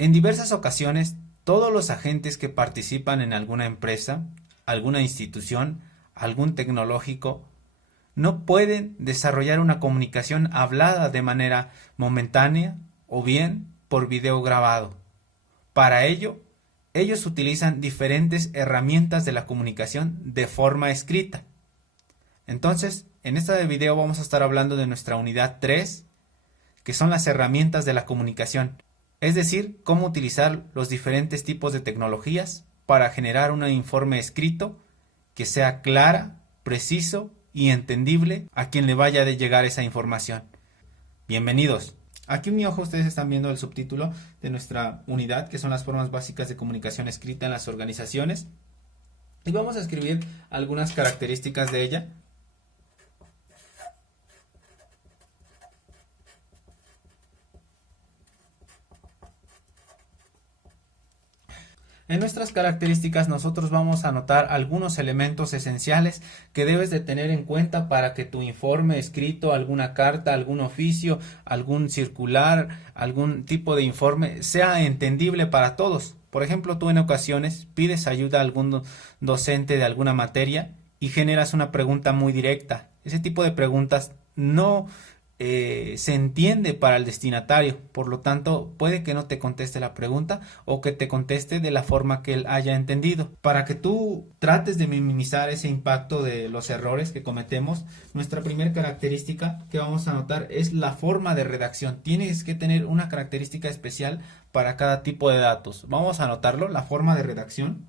En diversas ocasiones, todos los agentes que participan en alguna empresa, alguna institución, algún tecnológico, no pueden desarrollar una comunicación hablada de manera momentánea o bien por video grabado. Para ello, ellos utilizan diferentes herramientas de la comunicación de forma escrita. Entonces, en este video vamos a estar hablando de nuestra unidad 3, que son las herramientas de la comunicación, es decir, cómo utilizar los diferentes tipos de tecnologías para generar un informe escrito que sea clara, preciso y entendible a quien le vaya de llegar esa información. Bienvenidos. Aquí en mi ojo ustedes están viendo el subtítulo de nuestra unidad, que son las formas básicas de comunicación escrita en las organizaciones. Y vamos a escribir algunas características de ella. En nuestras características nosotros vamos a anotar algunos elementos esenciales que debes de tener en cuenta para que tu informe escrito, alguna carta, algún oficio, algún circular, algún tipo de informe sea entendible para todos. Por ejemplo, tú en ocasiones pides ayuda a algún docente de alguna materia y generas una pregunta muy directa. Ese tipo de preguntas no se entiende para el destinatario, por lo tanto puede que no te conteste la pregunta o que te conteste de la forma que él haya entendido. Para que tú trates de minimizar ese impacto de los errores que cometemos, nuestra primera característica que vamos a anotar es la forma de redacción. Tienes que tener una característica especial para cada tipo de datos. Vamos a anotarlo, la forma de redacción.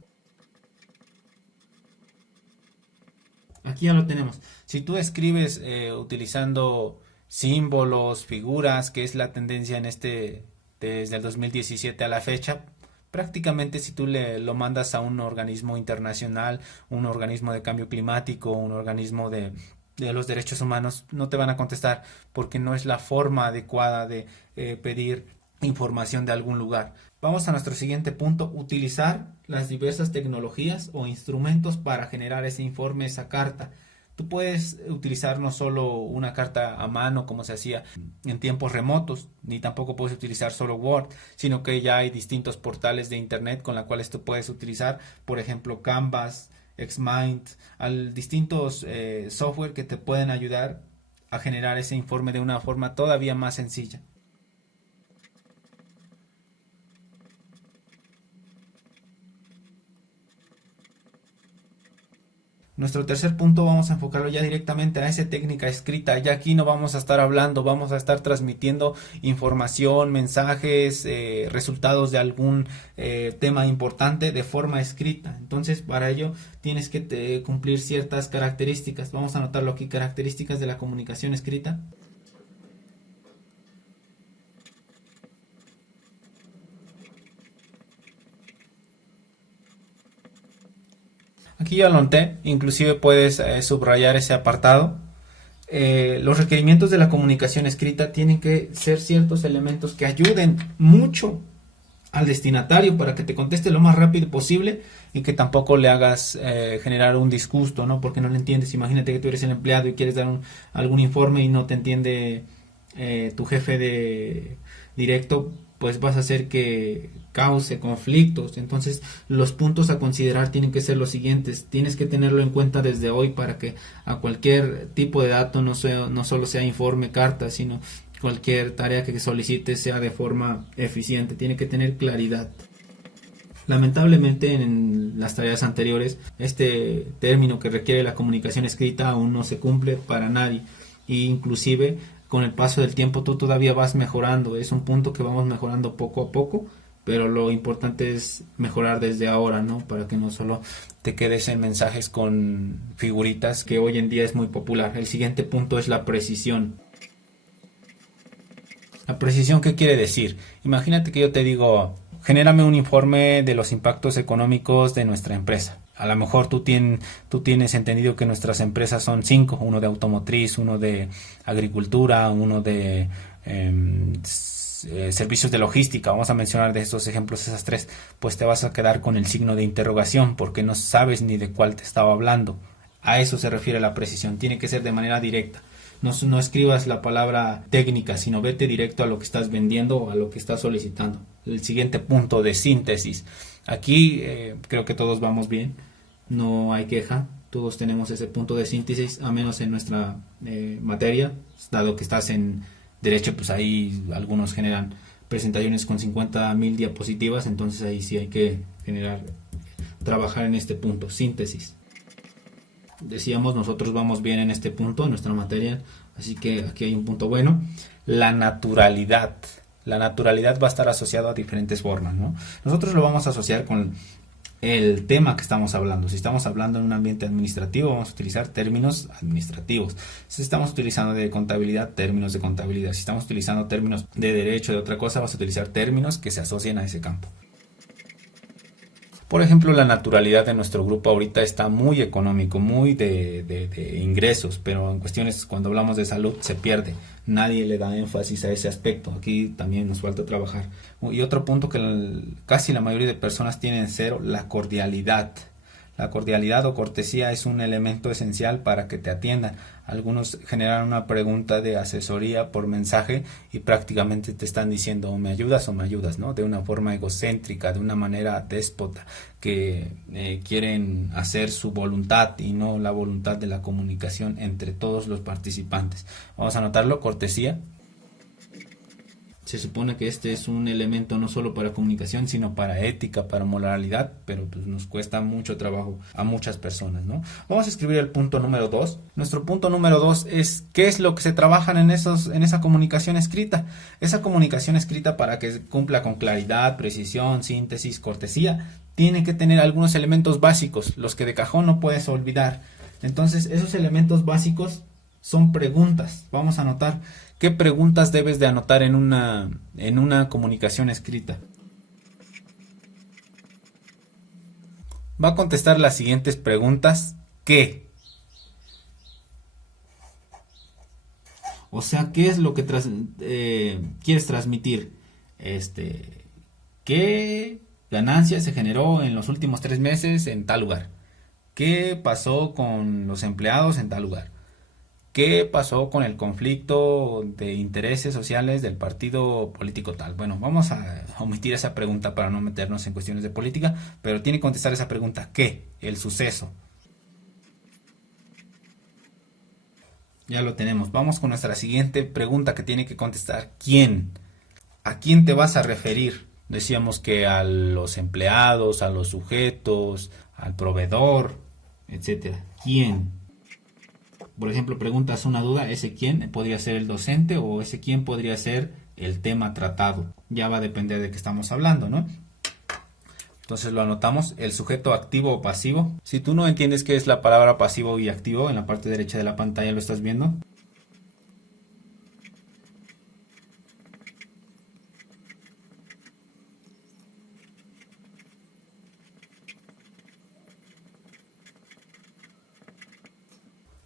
Aquí ya lo tenemos. Si tú escribes utilizando símbolos, figuras, que es la tendencia en desde el 2017 a la fecha, prácticamente si tú lo mandas a un organismo internacional, un organismo de cambio climático, un organismo de los derechos humanos, no te van a contestar porque no es la forma adecuada de pedir información de algún lugar. Vamos a nuestro siguiente punto: utilizar las diversas tecnologías o instrumentos para generar ese informe, esa carta. Tú puedes utilizar no solo una carta a mano como se hacía en tiempos remotos, ni tampoco puedes utilizar solo Word, sino que ya hay distintos portales de internet con los cuales tú puedes utilizar, por ejemplo, Canvas, Xmind, distintos software que te pueden ayudar a generar ese informe de una forma todavía más sencilla. Nuestro tercer punto vamos a enfocarlo ya directamente a esa técnica escrita. Ya aquí no vamos a estar hablando, vamos a estar transmitiendo información, mensajes, resultados de algún tema importante de forma escrita. Entonces, para ello tienes que cumplir ciertas características. Vamos a anotarlo aquí: características de la comunicación escrita. Aquí ya lo anoté, inclusive puedes subrayar ese apartado. Los requerimientos de la comunicación escrita tienen que ser ciertos elementos que ayuden mucho al destinatario para que te conteste lo más rápido posible y que tampoco le hagas generar un disgusto, ¿no? Porque no le entiendes. Imagínate que tú eres el empleado y quieres dar algún informe y no te entiende tu jefe directo, pues vas a hacer que cause conflictos. Entonces, los puntos a considerar tienen que ser los siguientes. Tienes que tenerlo en cuenta desde hoy para que a cualquier tipo de dato, no solo sea informe, carta, sino cualquier tarea que solicites sea de forma eficiente. Tiene que tener claridad. Lamentablemente en las tareas anteriores este término que requiere la comunicación escrita aún no se cumple para nadie, e inclusive con el paso del tiempo tú todavía vas mejorando. Es un punto que vamos mejorando poco a poco, pero lo importante es mejorar desde ahora, ¿no? Para que no solo te quedes en mensajes con figuritas, que hoy en día es muy popular. El siguiente punto es la precisión. ¿La precisión qué quiere decir? Imagínate que yo te digo: genérame un informe de los impactos económicos de nuestra empresa. A lo mejor tú tienes entendido que nuestras empresas son 5, uno de automotriz, uno de agricultura, uno de servicios de logística. Vamos a mencionar de estos ejemplos esas 3, pues te vas a quedar con el signo de interrogación porque no sabes ni de cuál te estaba hablando. A eso se refiere la precisión, tiene que ser de manera directa. No escribas la palabra técnica, sino vete directo a lo que estás vendiendo o a lo que estás solicitando. el siguiente punto de síntesis. Aquí creo que todos vamos bien, no hay queja, todos tenemos ese punto de síntesis, a menos en nuestra materia, dado que estás en derecho, pues ahí algunos generan presentaciones con 50.000 diapositivas, entonces ahí sí hay que trabajar en este punto, síntesis. Decíamos, nosotros vamos bien en este punto, en nuestra materia, así que aquí hay un punto bueno. La naturalidad. La naturalidad va a estar asociada a diferentes formas, ¿no? Nosotros lo vamos a asociar con el tema que estamos hablando. Si estamos hablando en un ambiente administrativo, vamos a utilizar términos administrativos. Si estamos utilizando de contabilidad, términos de contabilidad. Si estamos utilizando términos de derecho, de otra cosa, vas a utilizar términos que se asocian a ese campo. Por ejemplo, la naturalidad de nuestro grupo ahorita está muy económico, muy de ingresos, pero en cuestiones cuando hablamos de salud se pierde. Nadie le da énfasis a ese aspecto. Aquí también nos falta trabajar. Y otro punto que casi la mayoría de personas tienen cero, la cordialidad. La cordialidad o cortesía es un elemento esencial para que te atiendan. Algunos generan una pregunta de asesoría por mensaje y prácticamente te están diciendo o me ayudas, ¿no? De una forma egocéntrica, de una manera déspota, que quieren hacer su voluntad y no la voluntad de la comunicación entre todos los participantes. Vamos a anotarlo, cortesía. Se supone que este es un elemento no solo para comunicación, sino para ética, para moralidad, pero pues nos cuesta mucho trabajo a muchas personas, ¿no? Vamos a escribir el punto número 2. Nuestro punto número 2 es qué es lo que se trabajan en esa comunicación escrita. Esa comunicación escrita, para que cumpla con claridad, precisión, síntesis, cortesía, tiene que tener algunos elementos básicos, los que de cajón no puedes olvidar. Entonces, esos elementos básicos son preguntas. Vamos a anotar qué preguntas debes de anotar en una comunicación escrita. Va a contestar las siguientes preguntas. ¿Qué? O sea, ¿qué es lo que quieres transmitir? ¿Qué ganancia se generó en los últimos 3 meses en tal lugar? ¿Qué pasó con los empleados en tal lugar? ¿Qué pasó con el conflicto de intereses sociales del partido político tal? Bueno, vamos a omitir esa pregunta para no meternos en cuestiones de política, pero tiene que contestar esa pregunta. ¿Qué? El suceso. Ya lo tenemos. Vamos con nuestra siguiente pregunta que tiene que contestar. ¿Quién? ¿A quién te vas a referir? Decíamos que a los empleados, a los sujetos, al proveedor, etcétera. ¿Quién? Por ejemplo, preguntas una duda, ese quién podría ser el docente o ese quién podría ser el tema tratado. Ya va a depender de qué estamos hablando, ¿no? Entonces lo anotamos, el sujeto activo o pasivo. Si tú no entiendes qué es la palabra pasivo y activo, en la parte derecha de la pantalla lo estás viendo.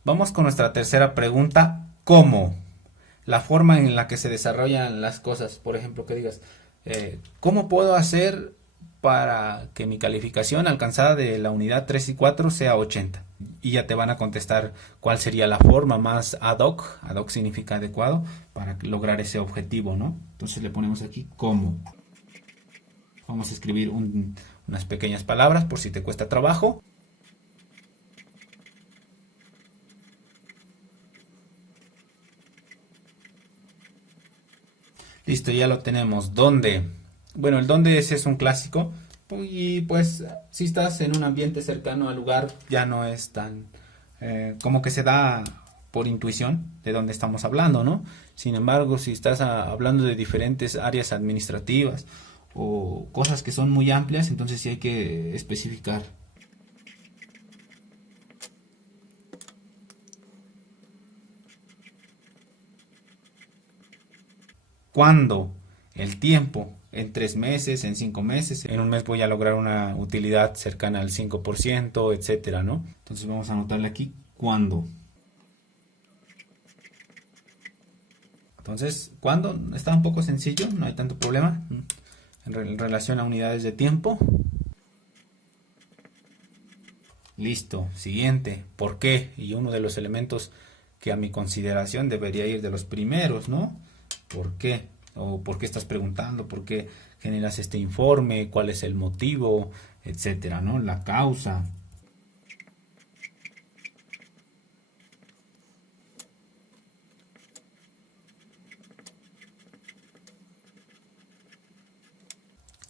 Vamos con nuestra tercera pregunta. ¿Cómo? La forma en la que se desarrollan las cosas. Por ejemplo, que digas, ¿cómo puedo hacer para que mi calificación alcanzada de la unidad 3 y 4 sea 80? Y ya te van a contestar cuál sería la forma más ad hoc. Ad hoc significa adecuado para lograr ese objetivo, ¿no? Entonces le ponemos aquí ¿cómo? Vamos a escribir unas pequeñas palabras por si te cuesta trabajo. Listo, ya lo tenemos. ¿Dónde? Bueno, el dónde ese es un clásico. Y pues si estás en un ambiente cercano al lugar, ya no es tan como que se da por intuición de dónde estamos hablando, ¿no? Sin embargo, si estás hablando de diferentes áreas administrativas o cosas que son muy amplias, entonces sí hay que especificar. ¿Cuándo? El tiempo. En 3 meses, en 5 meses, en un mes voy a lograr una utilidad cercana al 5%, etcétera, ¿no? Entonces vamos a anotarle aquí ¿cuándo? Entonces, ¿cuándo? Está un poco sencillo, no hay tanto problema en relación a unidades de tiempo. Listo, siguiente, ¿por qué? Y uno de los elementos que a mi consideración debería ir de los primeros, ¿no? ¿Por qué? o por qué estás preguntando, por qué generas este informe, cuál es el motivo, etcétera, ¿no? La causa.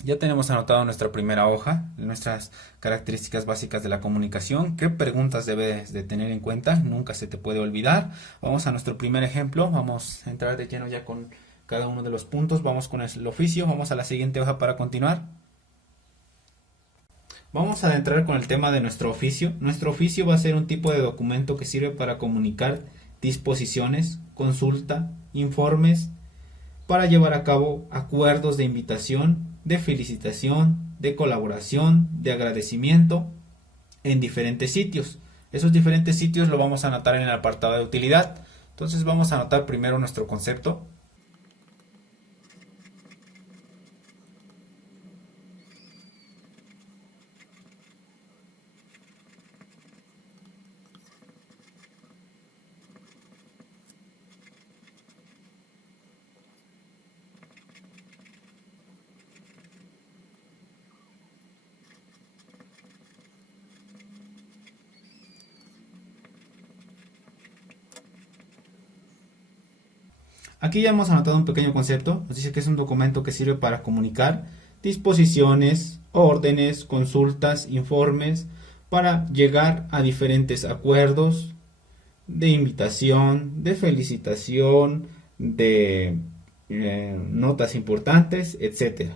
Ya tenemos anotado nuestra primera hoja, nuestras características básicas de la comunicación, qué preguntas debes de tener en cuenta, nunca se te puede olvidar. Vamos a nuestro primer ejemplo, vamos a entrar de lleno ya con cada uno de los puntos, vamos con el oficio, vamos a la siguiente hoja para continuar. Vamos a entrar con el tema de nuestro oficio. Nuestro oficio va a ser un tipo de documento que sirve para comunicar disposiciones, consulta, informes, para llevar a cabo acuerdos de invitación, de felicitación, de colaboración, de agradecimiento en diferentes sitios. Esos diferentes sitios lo vamos a anotar en el apartado de utilidad. Entonces vamos a anotar primero nuestro concepto. Aquí ya hemos anotado un pequeño concepto, nos dice que es un documento que sirve para comunicar disposiciones, órdenes, consultas, informes, para llegar a diferentes acuerdos de invitación, de felicitación, de notas importantes, etcétera.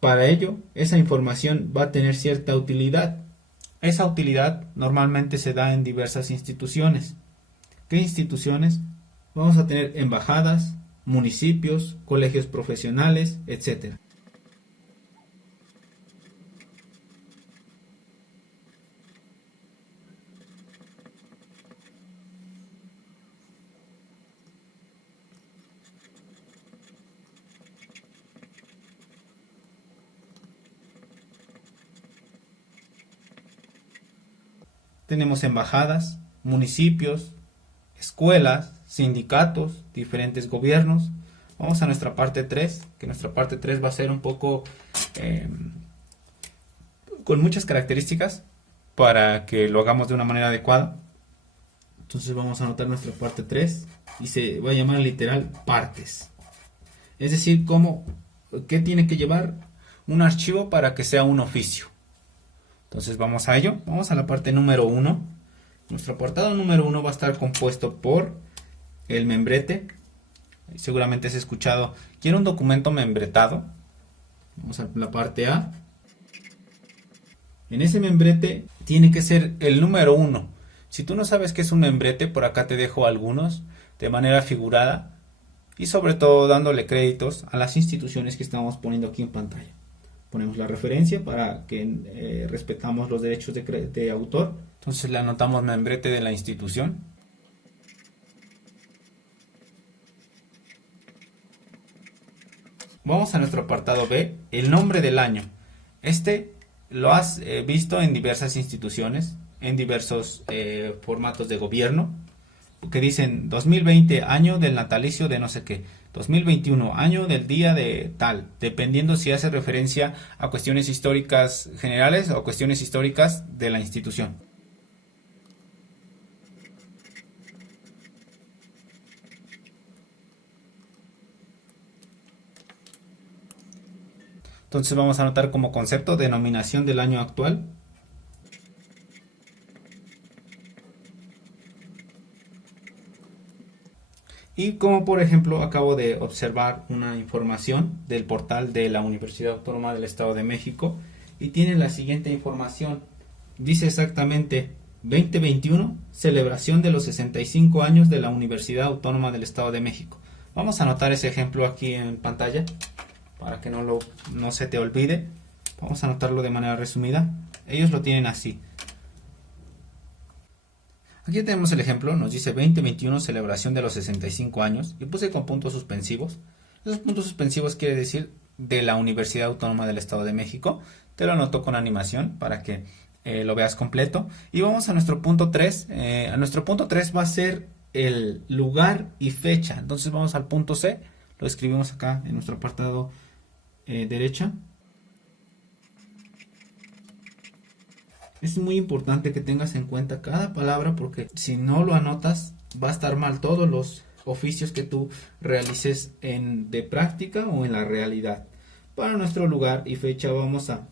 Para ello, esa información va a tener cierta utilidad. Esa utilidad normalmente se da en diversas instituciones. ¿Qué instituciones? Vamos a tener embajadas, municipios, colegios profesionales, etcétera. Tenemos embajadas, municipios, escuelas, sindicatos, diferentes gobiernos. Vamos a nuestra parte 3, que nuestra parte 3 va a ser un poco con muchas características para que lo hagamos de una manera adecuada. Entonces vamos a anotar nuestra parte 3 y se va a llamar literal partes. Es decir, qué tiene que llevar un archivo para que sea un oficio. Entonces vamos a ello, vamos a la parte número 1. Nuestro apartado número 1 va a estar compuesto por el membrete. Seguramente has escuchado, quiero un documento membretado. Vamos a la parte A. En ese membrete tiene que ser el número 1. Si tú no sabes qué es un membrete, por acá te dejo algunos de manera figurada y sobre todo dándole créditos a las instituciones que estamos poniendo aquí en pantalla. Ponemos la referencia para que respetamos los derechos de autor. Entonces le anotamos membrete de la institución. Vamos a nuestro apartado B, el nombre del año. Este lo has visto en diversas instituciones, en diversos formatos de gobierno, que dicen 2020 año del natalicio de no sé qué, 2021 año del día de tal, dependiendo si hace referencia a cuestiones históricas generales o cuestiones históricas de la institución. Entonces vamos a anotar como concepto denominación del año actual. Y como por ejemplo acabo de observar una información del portal de la Universidad Autónoma del Estado de México y tiene la siguiente información. Dice exactamente 2021, celebración de los 65 años de la Universidad Autónoma del Estado de México. Vamos a anotar ese ejemplo aquí en pantalla para que no se te olvide. Vamos a anotarlo de manera resumida. Ellos lo tienen así. Aquí tenemos el ejemplo, nos dice 2021 celebración de los 65 años y puse con puntos suspensivos. Esos puntos suspensivos quiere decir de la Universidad Autónoma del Estado de México. Te lo anoto con animación para que lo veas completo. Y vamos a nuestro punto 3. A nuestro punto 3 va a ser el lugar y fecha. Entonces vamos al punto C. lo escribimos acá en nuestro apartado derecha. Es muy importante que tengas en cuenta cada palabra, porque si no lo anotas va a estar mal todos los oficios que tú realices de práctica o en la realidad. Para nuestro lugar y fecha vamos a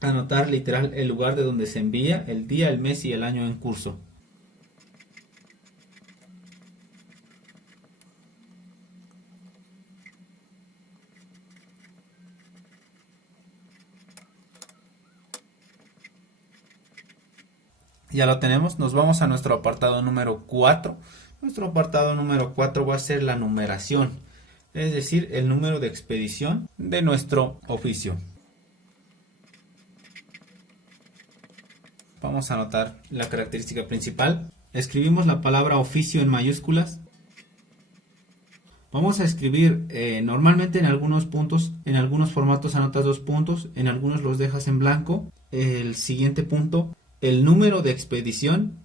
anotar literal el lugar de donde se envía, el día, el mes y el año en curso. Ya lo tenemos, nos vamos a nuestro apartado número 4. Nuestro apartado número 4 va a ser la numeración, es decir, el número de expedición de nuestro oficio. Vamos a anotar la característica principal. Escribimos la palabra oficio en mayúsculas. Vamos a escribir normalmente en algunos puntos, en algunos formatos anotas 2 puntos, en algunos los dejas en blanco. El siguiente punto, el número de expedición.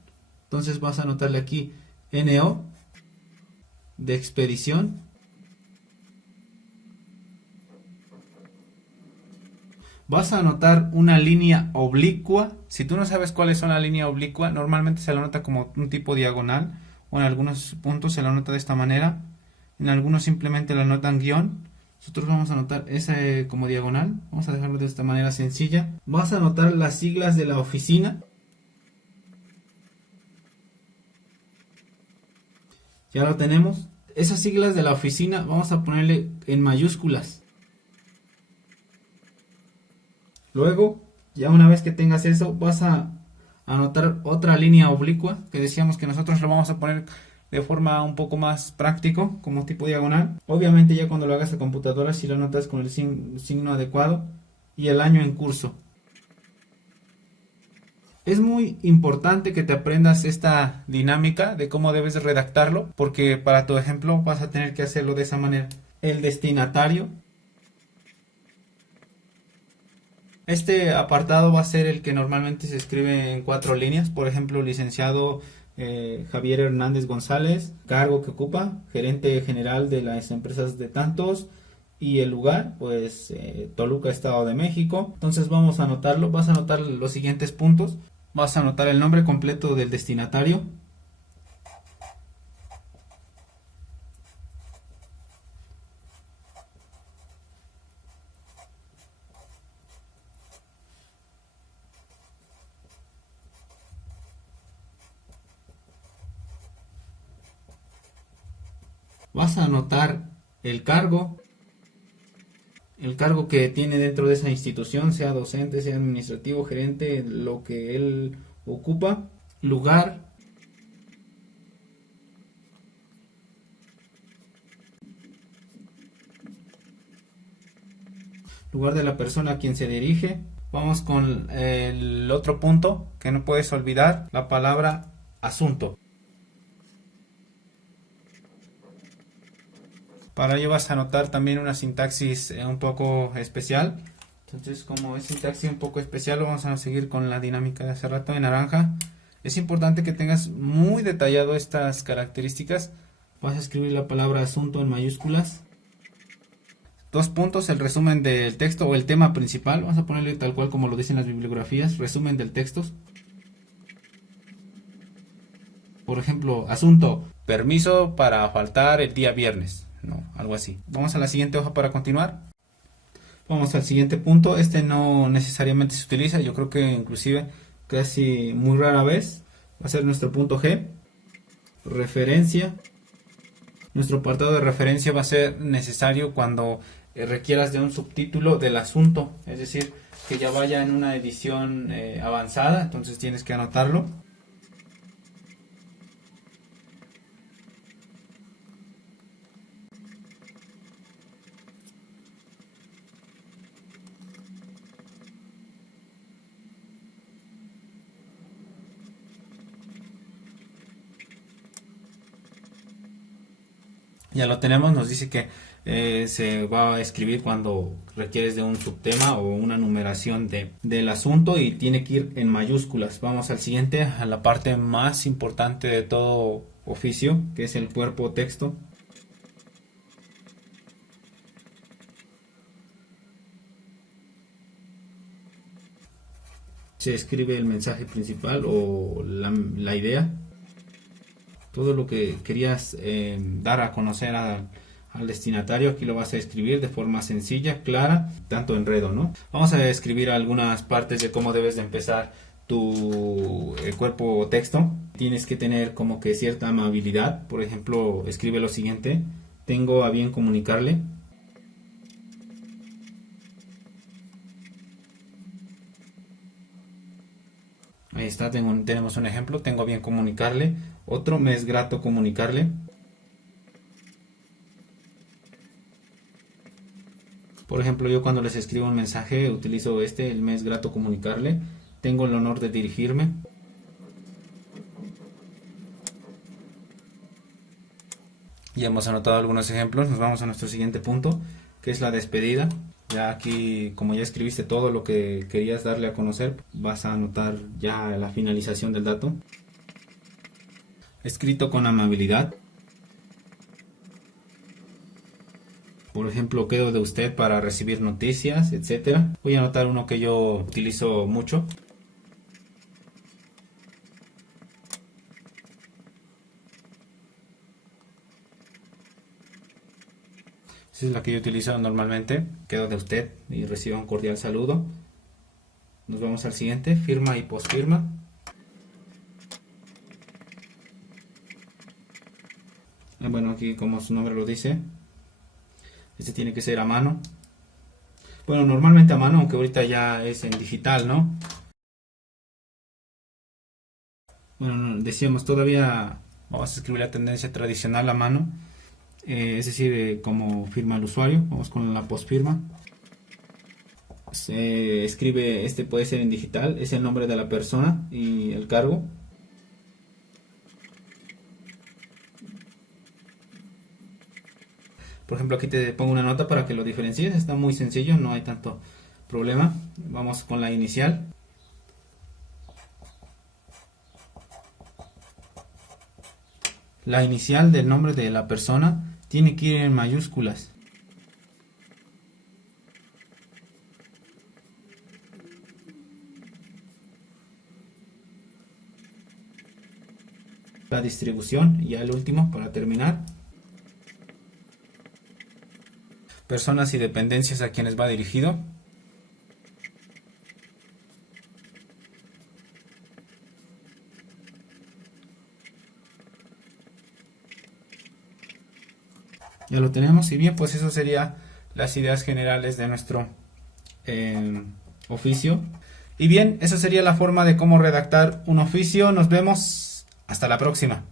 Entonces vas a anotarle aquí NO de expedición. Vas a anotar una línea oblicua. Si tú no sabes cuál es una línea oblicua, normalmente se la nota como un tipo diagonal, o en algunos puntos se la nota de esta manera, en algunos simplemente la notan guión. Nosotros vamos a anotar esa como diagonal, vamos a dejarlo de esta manera sencilla. Vas a anotar las siglas de la oficina. Ya lo tenemos. Esas siglas de la oficina vamos a ponerle en mayúsculas. Luego, ya una vez que tengas eso, vas a anotar otra línea oblicua, que decíamos que nosotros lo vamos a poner de forma un poco más práctico, como tipo diagonal. Obviamente ya cuando lo hagas a computadora, si lo anotas con el signo adecuado, y el año en curso. Es muy importante que te aprendas esta dinámica de cómo debes redactarlo, porque para tu ejemplo vas a tener que hacerlo de esa manera. El destinatario. Este apartado va a ser el que normalmente se escribe en 4 líneas. Por ejemplo, licenciado Javier Hernández González, cargo que ocupa, gerente general de las empresas de tantos, y el lugar, pues Toluca, Estado de México. Entonces vamos a anotarlo. Vas a anotar los siguientes puntos. Vas a anotar el nombre completo del destinatario. Vas a anotar el cargo que tiene dentro de esa institución, sea docente, sea administrativo, gerente, lo que él ocupa. Lugar, lugar de la persona a quien se dirige. Vamos con el otro punto que no puedes olvidar, la palabra asunto. Para ello vas a anotar también una sintaxis un poco especial. Entonces, como es sintaxis un poco especial, vamos a seguir con la dinámica de hace rato en naranja. Es importante que tengas muy detallado estas características. Vas a escribir la palabra asunto en mayúsculas. 2 puntos, el resumen del texto o el tema principal. Vamos a ponerle tal cual como lo dicen las bibliografías, resumen del texto. Por ejemplo, asunto, permiso para faltar el día viernes. No, algo así. Vamos a la siguiente hoja para continuar. Vamos al siguiente punto. Este no necesariamente se utiliza. Yo creo que inclusive casi muy rara vez. Va a ser nuestro punto G. Referencia. Nuestro apartado de referencia va a ser necesario cuando requieras de un subtítulo del asunto. Es decir, que ya vaya en una edición avanzada. Entonces tienes que anotarlo. Ya lo tenemos, nos dice que se va a escribir cuando requieres de un subtema o una numeración del asunto y tiene que ir en mayúsculas. Vamos al siguiente, a la parte más importante de todo oficio, que es el cuerpo texto. Se escribe el mensaje principal o la idea, todo lo que querías dar a conocer al destinatario. Aquí lo vas a escribir de forma sencilla, clara, tanto enredo, ¿no? Vamos a escribir algunas partes de cómo debes de empezar tu cuerpo o texto. Tienes que tener como que cierta amabilidad. Por ejemplo, escribe lo siguiente: tengo a bien comunicarle. Ahí está, tenemos un ejemplo: tengo a bien comunicarle. Otro: me es grato comunicarle. Por ejemplo, yo cuando les escribo un mensaje utilizo el me es grato comunicarle. Tengo el honor de dirigirme. Ya hemos anotado algunos ejemplos. Nos vamos a nuestro siguiente punto, que es la despedida. Ya aquí, como ya escribiste todo lo que querías darle a conocer, vas a anotar ya la finalización del dato. Escrito con amabilidad. Por ejemplo, quedo de usted para recibir noticias, etcétera. Voy a anotar uno que yo utilizo mucho. Esa es la que yo utilizo normalmente. Quedo de usted y reciba un cordial saludo. Nos vamos al siguiente: firma y posfirma. Bueno, aquí como su nombre lo dice, este tiene que ser a mano. Bueno, normalmente a mano, aunque ahorita ya es en digital, ¿no? Bueno, decíamos, todavía vamos a escribir la tendencia tradicional a mano, es decir, como firma el usuario. Vamos con la postfirma. Se escribe, puede ser en digital, es el nombre de la persona y el cargo. Por ejemplo, aquí te pongo una nota para que lo diferencies. Está muy sencillo, no hay tanto problema. Vamos con la inicial. La inicial del nombre de la persona tiene que ir en mayúsculas. La distribución, y ya el último para terminar: personas y dependencias a quienes va dirigido. Ya lo tenemos. Y bien, pues eso sería las ideas generales de nuestro oficio. Y bien, esa sería la forma de cómo redactar un oficio. Nos vemos hasta la próxima.